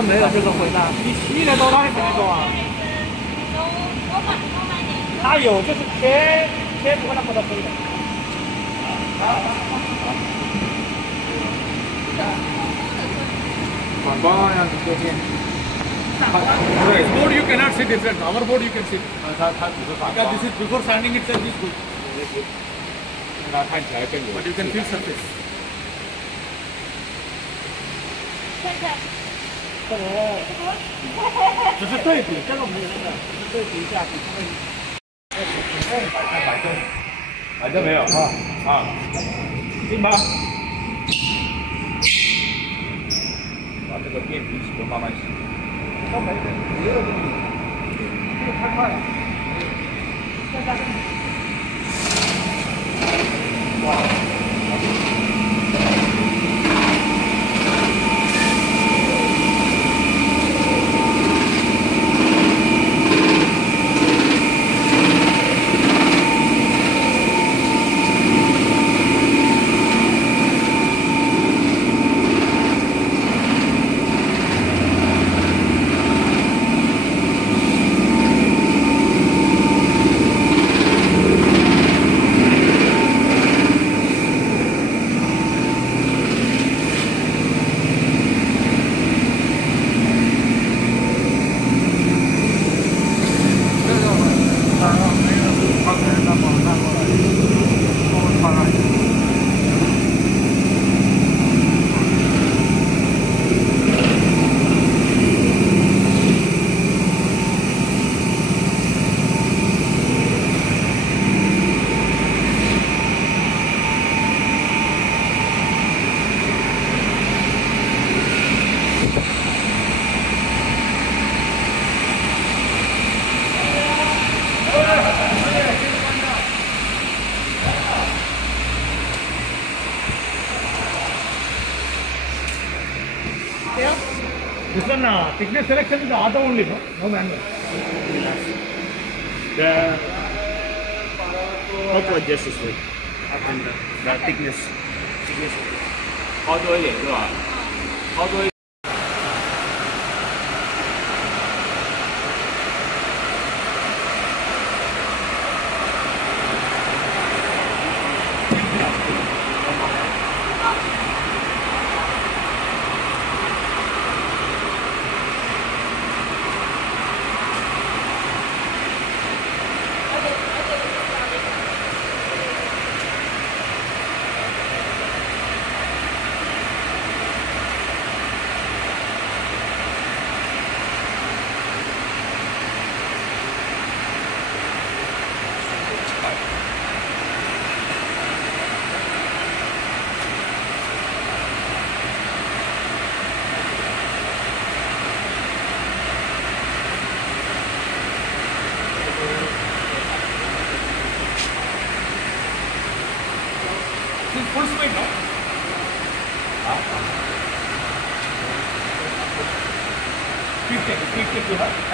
个没有这个回答。你能多哪里才能多啊？他有，就是天不会那么多飞的。反光呀，这边。This board you cannot see different. Our board you can see. Because this is before sanding itself is good. But you can feel surface. 这个只是对比，这个没有那个，只是对比一下，比他们摆正没有啊，进吧。把这个电瓶洗都慢慢洗。都没的，没有这里，这个太快了。现在哇。This one, thickness selection is auto only, no manual. The how to adjust this way? Up and down. The thickness. auto 一点是吧？auto full speed, no? Speed check you have.